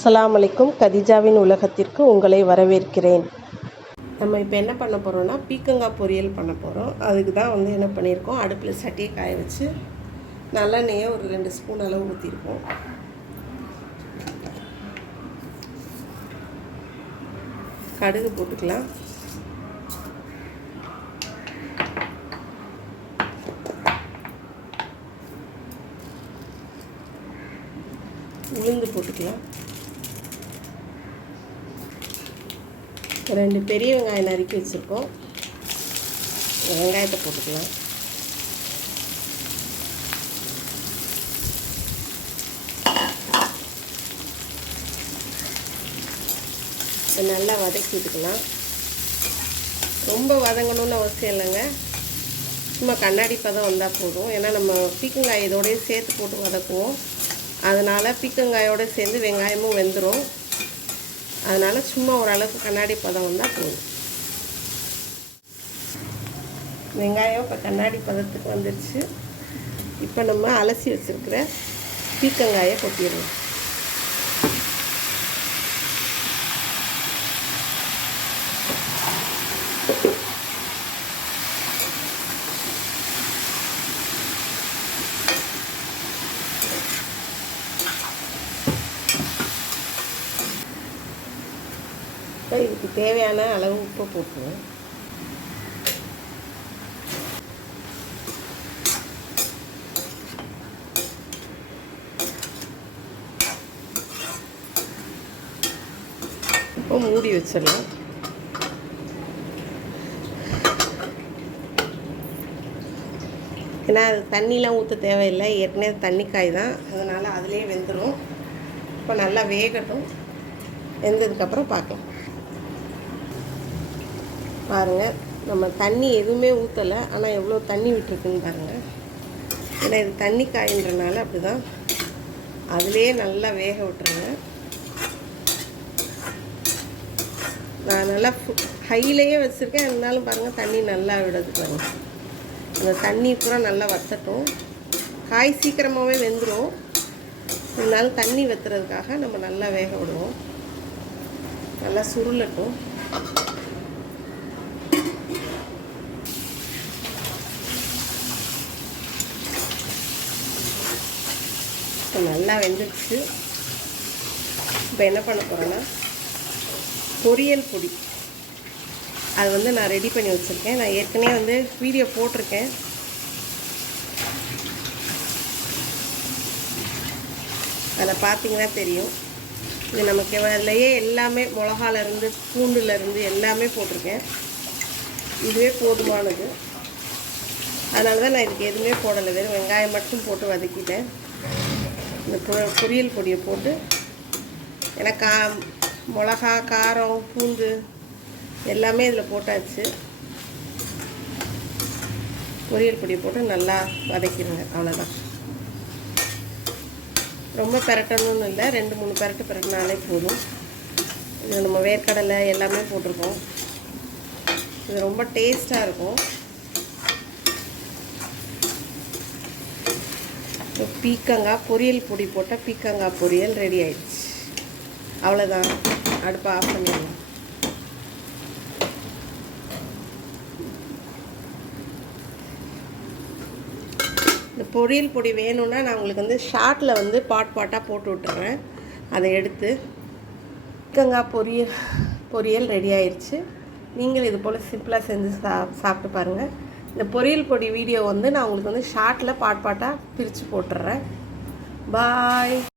அஸ்லாம் அலைக்கும். கதிஜாவின் உலகத்திற்கு உங்களை வரவேற்கிறேன். நம்ம இப்போ என்ன பண்ண போகிறோம்னா பீக்கங்காய் பொரியல் பண்ண போகிறோம் அதுக்கு தான் வந்து என்ன பண்ணியிருக்கோம் அடுப்பில் சட்டியை காய வச்சு நல்லெண்ணெயை ஒரு ரெண்டு ஸ்பூன் அளவு ஊற்றிருக்கோம் கடுகு போட்டுக்கலாம். உளுந்து போட்டுக்கலாம். ரெண்டு பெரிய வெங்காயம் நறுக்கி வச்சுருக்கோம். வெங்காயத்தை போட்டுக்கலாம். நல்லா வதக்கி விட்டுக்கலாம் ரொம்ப வதங்கணும்னு அவசியம் இல்லைங்க. சும்மா கண்ணாடி பதம் வந்தால் போதும். ஏன்னா நம்ம பீக்கங்காய் இதோடய சேர்த்து போட்டு வதக்குவோம். அதனால் பீக்கங்காயோடு சேர்ந்து வெங்காயமும் வெந்துடும் அதனால் சும்மா ஓரளவுக்கு கண்ணாடி பதம் வந்தால் போதும். வெங்காயம் இப்போ கண்ணாடி பதத்துக்கு வந்துருச்சு. இப்போ நம்ம அலசி வச்சுருக்கிற பீக்கங்காயை கொட்டிடுவோம் இப்போ இதுக்கு தேவையான அளவு உப்பு போட்டுருவோம் இப்போ மூடி வச்சிடலாம். ஏன்னா அது தண்ணிலாம் ஊற்ற தேவையில்லை. ஏற்கனவே தண்ணி காய் தான். அதனால் அதிலே வெந்துடும் இப்போ நல்லா வேகட்டும். வெந்ததுக்கப்புறம் பார்க்கலாம். பாருங்கள் நம்ம தண்ணி எதுவுமே ஊற்றலை ஆனால் எவ்வளோ தண்ணி விட்டுருக்குன்னு பாருங்கள் ஏன்னா இது தண்ணி காயின்றனால அப்படி தான் அதுலேயே நல்லா வேக விட்டுருங்க. நான் நல்லா ஹையிலேயே வச்சுருக்கேன். இருந்தாலும் பாருங்கள் தண்ணி நல்லா விடுது பாருங்கள் அந்த தண்ணி பூரா நல்லா வத்தட்டும். காய் சீக்கிரமாகவே வெந்துடும் இருந்தாலும் தண்ணி வத்துறதுக்காக நம்ம நல்லா வேக விடுவோம். நல்லா சுருளட்டும். இப்போ நல்லா வெந்துடுச்சு. இப்போ என்ன பண்ண போகிறேன்னா பொரியல் பொடி. அது வந்து நான் ரெடி பண்ணி வச்சுருக்கேன். நான் ஏற்கனவே வந்து வீடியோ போட்டிருக்கேன். அதில் பார்த்தீங்கன்னா தெரியும். இது நமக்கு அதிலையே எல்லாமே மிளகாலேருந்து பூண்டுலேருந்து எல்லாமே போட்டிருக்கேன். இதுவே போதுமானது. அதனால தான் நான் இதுக்கு எதுவுமே போடலை. வெறும் வெங்காயம் மட்டும் போட்டு வதக்கிட்டேன். இந்த பொரியல் பொடியை போட்டு ஏன்னா கா மிளகா காரம் பூண்டு எல்லாமே இதில் போட்டாச்சு. பொரியல் பொடியை போட்டு நல்லா வதக்கிடுங்க அவ்வளோதான் ரொம்ப பெரட்டணும்னு இல்லை ரெண்டு மூணு பெரட்டு பெரட்டினாலே போதும். இது நம்ம வேர்க்கடலை எல்லாமே போட்டிருக்கோம். இது ரொம்ப டேஸ்ட்டாக இருக்கும். இப்போ பீக்கங்காய் பொரியல் பொடி போட்டால் பீக்கங்காய் பொரியல் ரெடி ஆயிடுச்சு. அவ்வளோதான் அடுப்பை ஆஃப் பண்ணிடலாம். இந்த பொரியல் பொடி வேணும்னா நான் உங்களுக்கு வந்து ஷார்ட்டில் வந்து பாட் பாட்டாக போட்டு விட்டுறேன். அதை எடுத்து பீக்கங்காய் பொரியல் பொரியல் ரெடி ஆயிடுச்சு. நீங்கள் இது போல் சிம்பிளாக செஞ்சு சா சாப்பிட்டு பாருங்கள் இந்த பொரியல் பொடி வீடியோ வந்து நான் உங்களுக்கு வந்து ஷார்ட்டில் பாட் பாட்டாக பிரித்து போட்டுடுறேன் பாய்